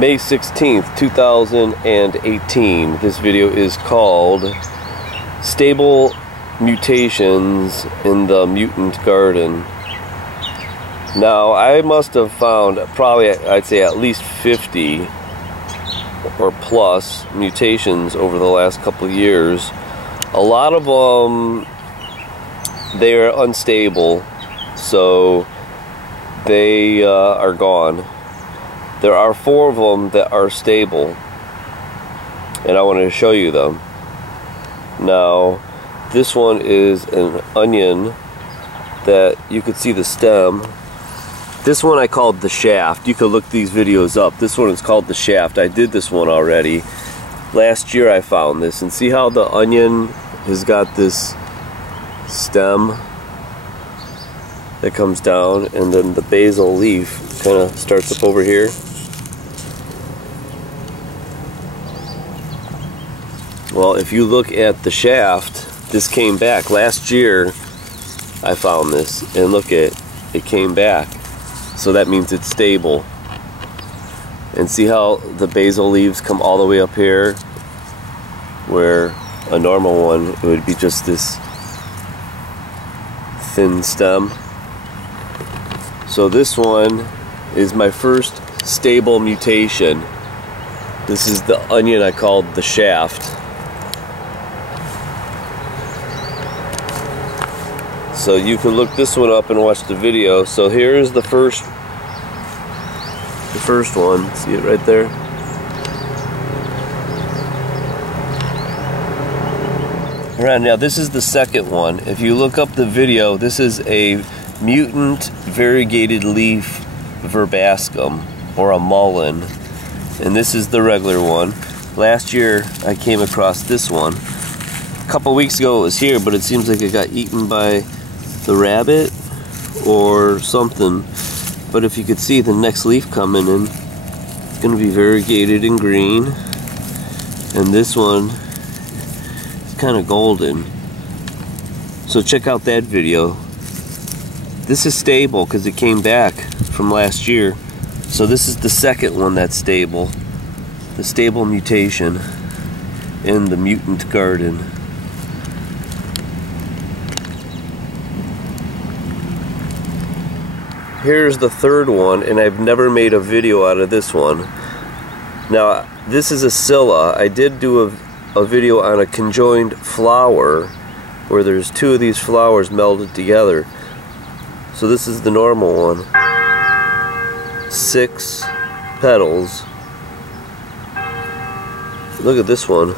May 16th, 2018. This video is called Stable Mutations in the Mutant Garden. Now, I must have found probably, I'd say at least 50 or plus mutations over the last couple of years. A lot of them, they are unstable, so they are gone. There are 4 of them that are stable, and I wanted to show you them. Now, this one is an onion that you could see the stem. This one I called the shaft. You could look these videos up. This one is called the shaft. I did this one already. Last year I found this, and see how the onion has got this stem that comes down, and then the basal leaf kind of starts up over here. Well, if you look at the shaft, this came back. Last year I found this, and look at it came back. So that means it's stable. And see how the basal leaves come all the way up here, where a normal one it would be just this thin stem. So this one is my first stable mutation. This is the onion I called the shaft. So you can look this one up and watch the video. So here's the first one. See it right there? Alright, now this is the second one. If you look up the video, this is a mutant variegated leaf verbascum, or a mullein. And this is the regular one. Last year I came across this one. A couple weeks ago it was here, but it seems like it got eaten by the rabbit or something. But if you could see the next leaf coming in, it's going to be variegated in green, and this one is kind of golden. So check out that video. This is stable because it came back from last year. So this is the second one that's stable, the stable mutation in the mutant garden. Here's the third one, and I've never made a video out of this one. Now, this is a scilla. I did do a video on a conjoined flower where there's 2 of these flowers melded together. So this is the normal one. 6 petals. Look at this one.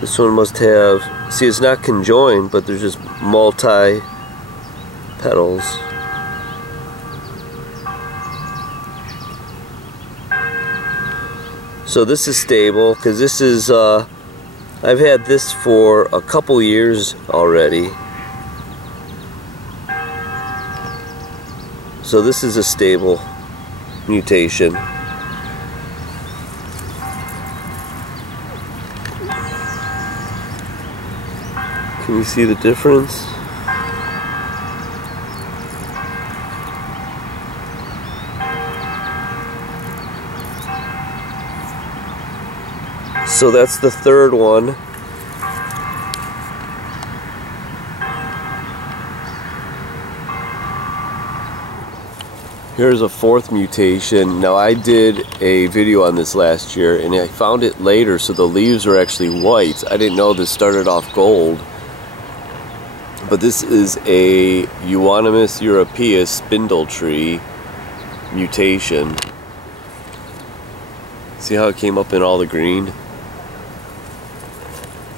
This one must have, see, it's not conjoined, but there's just multi petals. So this is stable because this is I've had this for a couple years already. So this is a stable mutation. Can you see the difference? So that's the third one. Here's a 4th mutation. Now, I did a video on this last year, and I found it later, so the leaves are actually white. I didn't know this started off gold. But this is a Euonymus europaeus spindle tree mutation. See how it came up in all the green?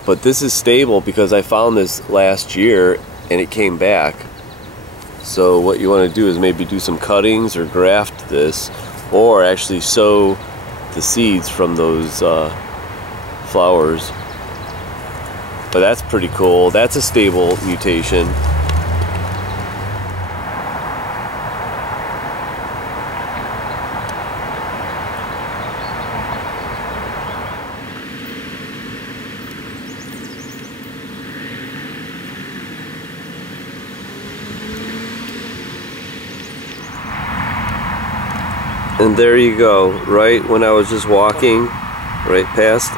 But this is stable because I found this last year and it came back. So what you want to do is maybe do some cuttings or graft this, or actually sow the seeds from those flowers. But that's pretty cool. That's a stable mutation. And there you go. Right when I was just walking right past,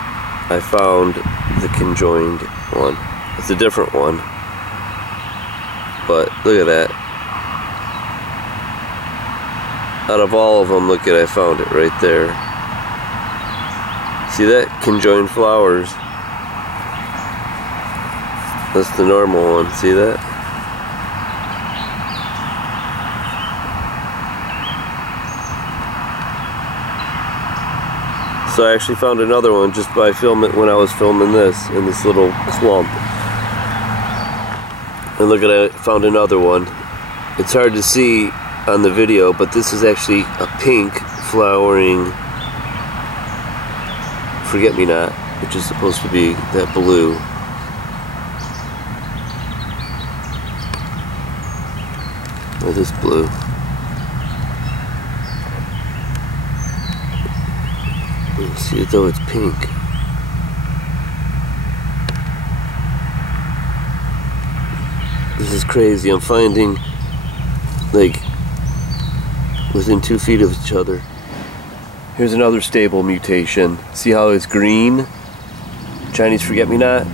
I found the conjoined one. It's a different one, but look at that. Out of all of them, look at, I found it right there. See that? Conjoined flowers. That's the normal one. See that? So I actually found another one just by filming, when I was filming this in this little clump. And look at it, I found another one. It's hard to see on the video, but this is actually a pink flowering forget-me-not, which is supposed to be that blue. Or this blue. You see it though, it's pink. This is crazy. I'm finding like within 2 feet of each other. Here's another stable mutation. See how it's green? Chinese forget-me-not?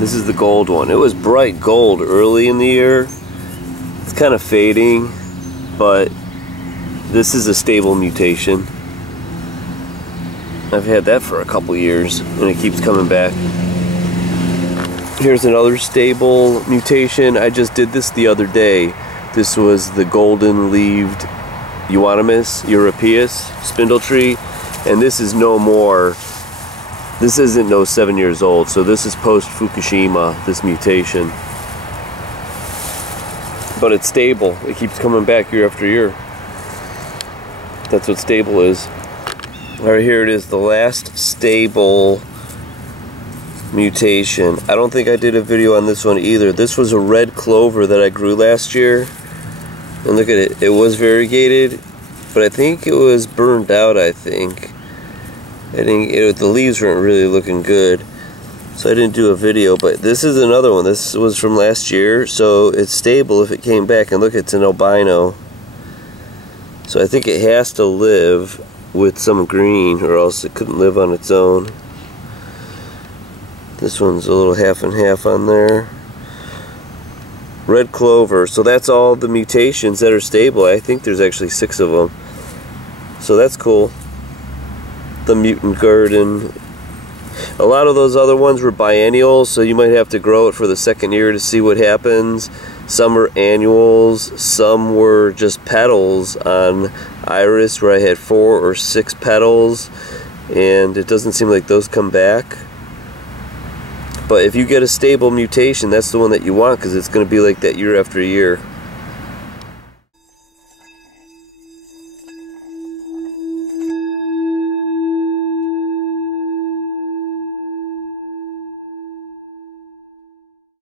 This is the gold one. It was bright gold early in the year. It's kind of fading, but this is a stable mutation. I've had that for a couple years and it keeps coming back. Here's another stable mutation. I just did this the other day. This was the golden-leaved Euonymus europaeus spindle tree, and this is no more. This isn't no 7 years old, so this is post Fukushima, this mutation. But it's stable. It keeps coming back year after year. That's what stable is. Alright, here it is, the last stable mutation. I don't think I did a video on this one either. This was a red clover that I grew last year. And look at it. It was variegated, but I think it was burned out, I think. The leaves weren't really looking good, so I didn't do a video. But this is another one. This was from last year, so it's stable if it came back. And look, it's an albino. So I think it has to live with some green, or else it couldn't live on its own. This one's a little half and half on there. Red clover. So that's all the mutations that are stable. I think there's actually 6 of them. So that's cool. The mutant garden. A lot of those other ones were biennials, so you might have to grow it for the second year to see what happens. Some were annuals. Some were just petals on iris, where I had 4 or 6 petals, and it doesn't seem like those come back. But if you get a stable mutation, that's the one that you want, because it's going to be like that year after year.